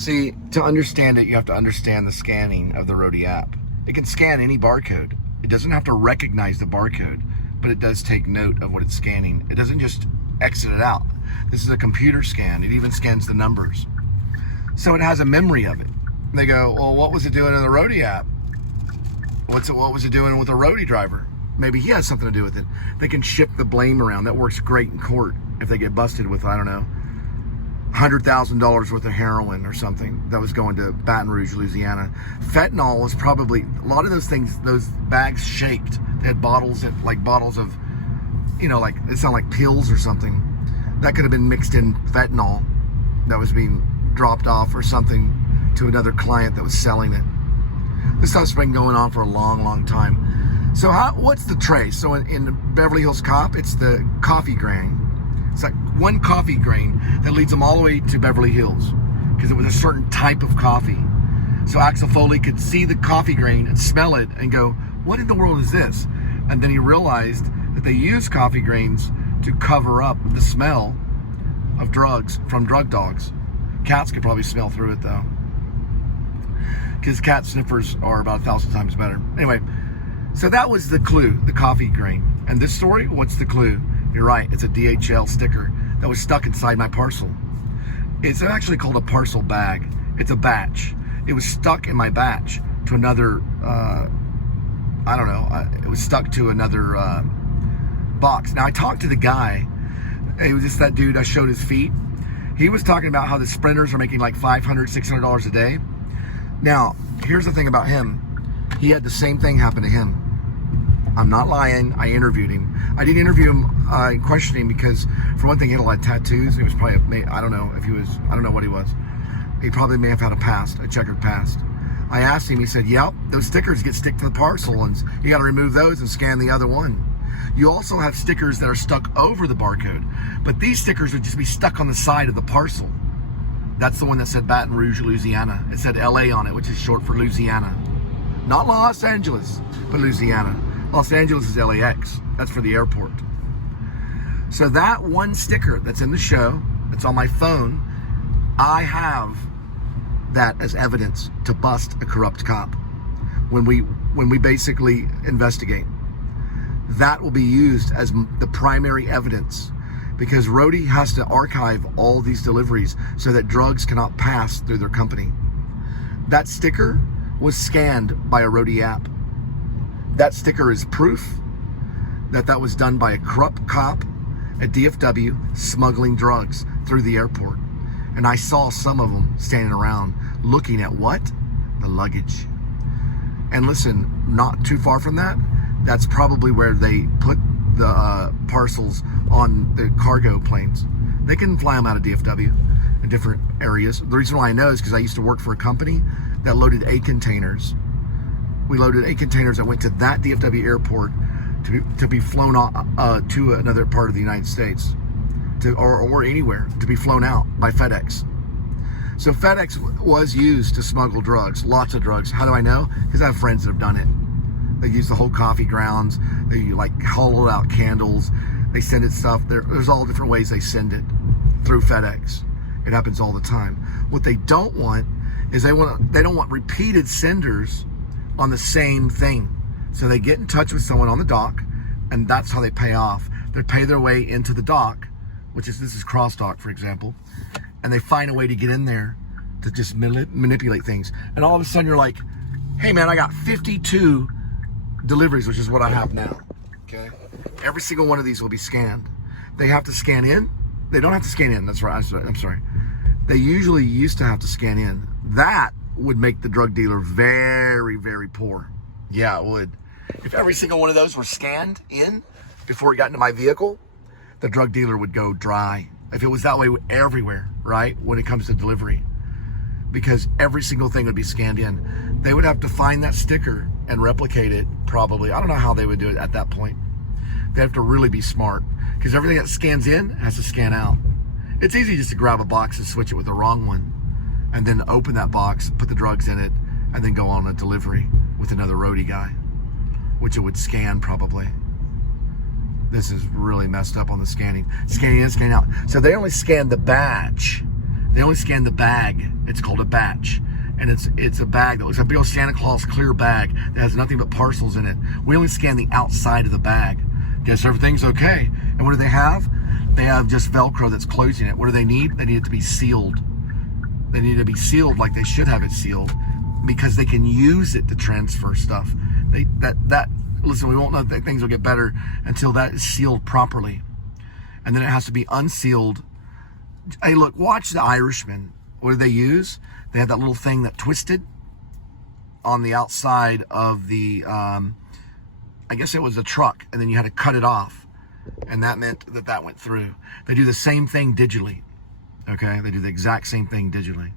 See, to understand it, you have to understand the scanning of the Roadie app. It can scan any barcode. It doesn't have to recognize the barcode, but it does take note of what it's scanning. It doesn't just exit it out. This is a computer scan. It even scans the numbers. So it has a memory of it. They go, well, what was it doing in the Roadie app? What was it doing with the Roadie driver? Maybe he has something to do with it. They can shift the blame around. That works great in court if they get busted with, I don't know, $100,000 worth of heroin or something that was going to Baton Rouge, Louisiana. Fentanyl was probably, a lot of those things, those bags shaked. They had bottles of, like, it sounded like pills or something. That could have been mixed in fentanyl that was being dropped off or something to another client that was selling it. This stuff's been going on for a long, long time. So what's the trace? So in Beverly Hills Cop, it's the coffee grain. It's like one coffee grain that leads them all the way to Beverly Hills because it was a certain type of coffee. So Axel Foley could see the coffee grain and smell it and go, what in the world is this? And then he realized that they use coffee grains to cover up the smell of drugs from drug dogs. Cats could probably smell through it though, because cat sniffers are about 1,000 times better. Anyway, so that was the clue, the coffee grain. And this story, what's the clue? You're right, it's a DHL sticker that was stuck inside my parcel. It's actually called a parcel bag. It's a batch. It was stuck in my batch to another, I don't know, it was stuck to another box. Now I talked to the guy, it was just that dude, I showed his feet. He was talking about how the sprinters are making like $500, $600 a day. Now, here's the thing about him. He had the same thing happen to him. I'm not lying, I interviewed him. I didn't interview him and question him because, for one thing, he had a lot of tattoos. He was probably, I don't know if he was, I don't know what he was. He probably may have had a past, a checkered past. I asked him, he said, yep, those stickers get stick to the parcel and you gotta remove those and scan the other one. You also have stickers that are stuck over the barcode, but these stickers would just be stuck on the side of the parcel. That's the one that said Baton Rouge, Louisiana. It said LA on it, which is short for Louisiana. Not Los Angeles, but Louisiana. Los Angeles is LAX. That's for the airport. So that one sticker that's in the show, that's on my phone, I have that as evidence to bust a corrupt cop when we basically investigate. That will be used as the primary evidence because Roadie has to archive all these deliveries so that drugs cannot pass through their company. That sticker was scanned by a Roadie app. That sticker is proof that that was done by a corrupt cop at DFW smuggling drugs through the airport. And I saw some of them standing around looking at what? The luggage. And listen, not too far from that, that's probably where they put the parcels on the cargo planes. They can fly them out of DFW in different areas. The reason why I know is because I used to work for a company that loaded A containers. We loaded A containers that went to that DFW airport to be flown to another part of the United States, or anywhere, to be flown out by FedEx. So FedEx was used to smuggle drugs, lots of drugs. How do I know? Because I have friends that have done it. They use the whole coffee grounds. They like hollow out candles. They send it stuff. There's all different ways they send it through FedEx. It happens all the time. What they don't want is they don't want repeated senders on the same thing. So they get in touch with someone on the dock, and that's how they pay off. They pay their way into the dock, this is cross dock, for example, and they find a way to get in there to just manipulate things. And all of a sudden you're like, hey man, I got 52 deliveries, which is what I have now, okay? Every single one of these will be scanned. They have to scan in. They don't have to scan in, that's right, I'm sorry. They usually used to have to scan in. That would make the drug dealer very, very poor. Yeah, it would. If every single one of those were scanned in before it got into my vehicle, the drug dealer would go dry. If it was that way everywhere, right, when it comes to delivery, because every single thing would be scanned in. They would have to find that sticker and replicate it, probably. I don't know how they would do it at that point. They have to really be smart, because everything that scans in has to scan out. It's easy just to grab a box and switch it with the wrong one, and then open that box, put the drugs in it, and then go on a delivery with another Roadie guy, which it would scan probably. This is really messed up on the scanning. Scanning in, scanning out. So they only scan the batch. They only scan the bag. It's called a batch. And it's a bag that looks like a big old Santa Claus clear bag that has nothing but parcels in it. We only scan the outside of the bag. Guess everything's okay. And what do they have? They have just Velcro that's closing it. What do they need? They need it to be sealed. They need it to be sealed like they should have it sealed, because they can use it to transfer stuff. Listen, we won't know that things will get better until that is sealed properly. And then it has to be unsealed. Hey, look, watch The Irishman. What do they use? They had that little thing that twisted on the outside of the, I guess it was a truck, and then you had to cut it off. And that meant that went through. They do the same thing digitally. Okay? They do the exact same thing digitally.